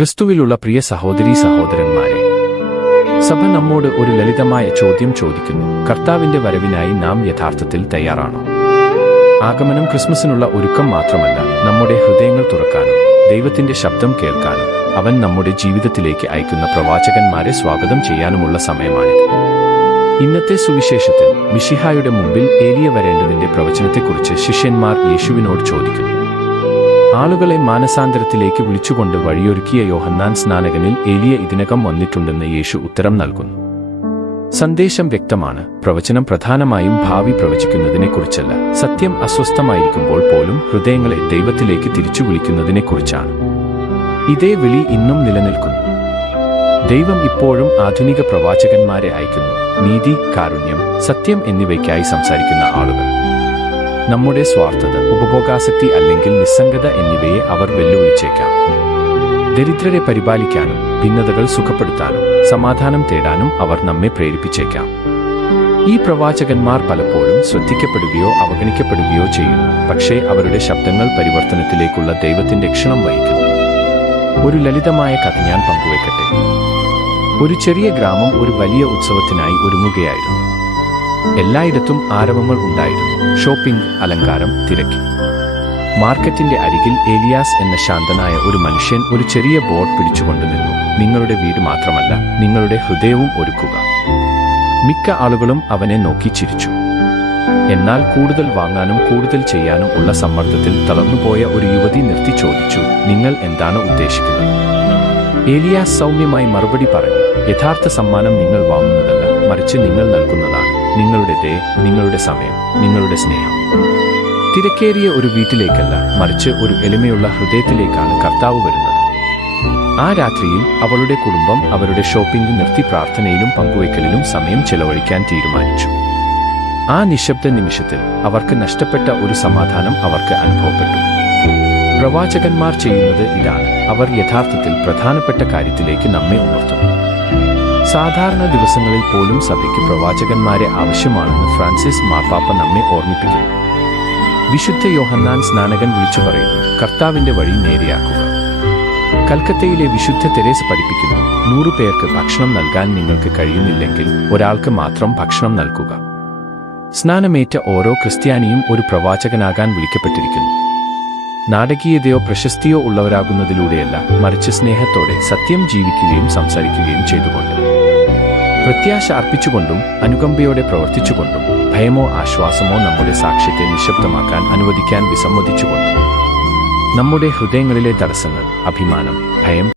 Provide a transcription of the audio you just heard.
ക്രിസ്തുവിലുള്ള പ്രിയ സഹോദരീ സഹോദരന്മാരെ, സഭ നമ്മോട് ഒരു ലളിതമായ ചോദ്യം ചോദിക്കുന്നു. കർത്താവിന്റെ വരവിനായി നാം യഥാർത്ഥത്തിൽ തയ്യാറാണോ? ആഗമനം ക്രിസ്മസിനുള്ള ഒരുക്കം മാത്രമല്ല, നമ്മുടെ ഹൃദയങ്ങൾ തുറക്കാനും ദൈവത്തിന്റെ ശബ്ദം കേൾക്കാനും അവൻ നമ്മുടെ ജീവിതത്തിലേക്ക് അയക്കുന്ന പ്രവാചകന്മാരെ സ്വാഗതം ചെയ്യാനുമുള്ള സമയമാണിത്. ഇന്നത്തെ സുവിശേഷത്തിൽ മിശിഹായുടെ മുമ്പിൽ ഏലിയ വരേണ്ടതിന്റെ പ്രവചനത്തെക്കുറിച്ച് ശിഷ്യന്മാർ യേശുവിനോട് ചോദിക്കുന്നു. ആളുകളെ മാനസാന്തരത്തിലേക്ക് വിളിച്ചുകൊണ്ട് വഴിയൊരുക്കിയ യോഹന്നാൻ സ്നാനകനിൽ ഏലിയ ഇതിനകം വന്നിട്ടുണ്ടെന്ന് യേശു ഉത്തരം നൽകുന്നു. സന്ദേശം വ്യക്തമാണ്. പ്രവചനം പ്രധാനമായും ഭാവി പ്രവചിക്കുന്നതിനെക്കുറിച്ചല്ല, സത്യം അസ്വസ്ഥമായിരിക്കുമ്പോൾ പോലും ഹൃദയങ്ങളെ ദൈവത്തിലേക്ക് തിരിച്ചു വിളിക്കുന്നതിനെക്കുറിച്ചാണ്. ഇതേ വിളി ഇന്നും നിലനിൽക്കുന്നു. ദൈവം ഇപ്പോഴും ആധുനിക പ്രവാചകന്മാരെ അയക്കുന്നു, നീതി, കാരുണ്യം, സത്യം എന്നിവയ്ക്കായി സംസാരിക്കുന്ന ആളുകൾ. നമ്മുടെ സ്വാർത്ഥത, ഉപഭോഗാസക്തി അല്ലെങ്കിൽ നിസ്സംഗത എന്നിവയെ അവർ വെല്ലുവിളിച്ചേക്കാം. ദരിദ്രരെ പരിപാലിക്കാനും ഭിന്നതകൾ സുഖപ്പെടുത്താനും സമാധാനം തേടാനും അവർ നമ്മെ പ്രേരിപ്പിച്ചേക്കാം. ഈ പ്രവാചകന്മാർ പലപ്പോഴും ശ്രദ്ധിക്കപ്പെടുകയോ അവഗണിക്കപ്പെടുകയോ ചെയ്യുന്നു, പക്ഷേ അവരുടെ ശബ്ദങ്ങൾ പരിവർത്തനത്തിലേക്കുള്ള ദൈവത്തിന്റെ ക്ഷണം വഹിക്കുന്നു. ഒരു ലളിതമായ കഥ ഞാൻ പങ്കുവെക്കട്ടെ. ഒരു ചെറിയ ഗ്രാമം ഒരു വലിയ ഉത്സവത്തിനായി ഒരുങ്ങുകയായിരുന്നു. എല്ലായിടത്തും ആരവങ്ങൾ ഉണ്ടായിരുന്നു. ഷോപ്പിംഗ്, അലങ്കാരം, തിരക്ക്. മാർക്കറ്റിന്റെ അരികിൽ ഏലിയാസ് എന്ന ശാന്തനായ ഒരു മനുഷ്യൻ ഒരു ചെറിയ ബോർഡ് പിടിച്ചുകൊണ്ട് നിന്നു. നിങ്ങളുടെ വീട് മാത്രമല്ല, നിങ്ങളുടെ ഹൃദയവും ഒരുക്കുക. മിക്ക ആളുകളും അവനെ നോക്കി ചിരിച്ചു. എന്നാൽ കൂടുതൽ വാങ്ങാനും കൂടുതൽ ചെയ്യാനും ഉള്ള സമ്മർദ്ദത്തിൽ തളർന്നുപോയ ഒരു യുവതി നിർത്തി ചോദിച്ചു, നിങ്ങൾ എന്താണ് ഉദ്ദേശിക്കുന്നത്? ഏലിയാസ് സൗമ്യമായി മറുപടി പറഞ്ഞു, യഥാർത്ഥ സമ്മാനം നിങ്ങൾ വാങ്ങുന്നതല്ല, മറിച്ച് നിങ്ങൾ നൽകുന്നതാണ്. നിങ്ങളുടെ നിങ്ങളുടെ സമയം, നിങ്ങളുടെ സ്നേഹം. തിരക്കേറിയ ഒരു വീട്ടിലേക്കല്ല, മറിച്ച് ഒരു എളിമയുള്ള ഹൃദയത്തിലേക്കാണ് കർത്താവ് വരുന്നത്. ആ രാത്രിയിൽ അവളുടെ കുടുംബം അവരുടെ ഷോപ്പിംഗ് നിർത്തി പ്രാർത്ഥനയിലും പങ്കുവയ്ക്കലിലും സമയം ചെലവഴിക്കാൻ തീരുമാനിച്ചു. ആ നിശബ്ദ നിമിഷത്തിൽ അവർക്ക് നഷ്ടപ്പെട്ട ഒരു സമാധാനം അവർക്ക് അനുഭവപ്പെട്ടു. പ്രവാചകന്മാർ ചെയ്യുന്നത് ഇതാണ്. അവർ യഥാർത്ഥത്തിൽ പ്രധാനപ്പെട്ട കാര്യത്തിലേക്ക് നമ്മെ ഉണർത്തുന്നു. സാധാരണ ദിവസങ്ങളിൽ പോലും സഭയ്ക്ക് പ്രവാചകന്മാരെ ആവശ്യമാണെന്ന് ഫ്രാൻസിസ് മാർപ്പാപ്പ നമ്മെ ഓർമ്മിപ്പിക്കുന്നു. വിശുദ്ധ യോഹന്നാൻ സ്നാനകൻ വിളിച്ചു പറയുന്നു, കർത്താവിന്റെ വഴി നേരെയാക്കുക. കൽക്കത്തയിലെ വിശുദ്ധ തെരേസ പഠിപ്പിക്കുന്നു, 100 പേർക്ക് ഭക്ഷണം നൽകാൻ നിങ്ങൾക്ക് കഴിയുന്നില്ലെങ്കിൽ ഒരാൾക്ക് മാത്രം ഭക്ഷണം നൽകുക. സ്നാനമേറ്റ ഓരോ ക്രിസ്ത്യാനിയും ഒരു പ്രവാചകനാകാൻ വിളിക്കപ്പെട്ടിരിക്കുന്നു. നാടകീയതയോ പ്രശസ്തിയോ ഉള്ളവരാകുന്നതിലൂടെയല്ല, മറിച്ച് സ്നേഹത്തോടെ സത്യം ജീവിക്കുകയും സംസാരിക്കുകയും ചെയ്തുകൊണ്ട്, പ്രത്യാശ അർപ്പിച്ചുകൊണ്ടും അനുകമ്പയോടെ പ്രവർത്തിച്ചുകൊണ്ടും, ഭയമോ ആശ്വാസമോ നമ്മുടെ സാക്ഷ്യത്തെ നിശബ്ദമാക്കാൻ അനുവദിക്കാൻ വിസമ്മതിച്ചുകൊണ്ടും. നമ്മുടെ ഹൃദയങ്ങളിലെ തടസ്സങ്ങൾ, അഭിമാനം, ഭയം,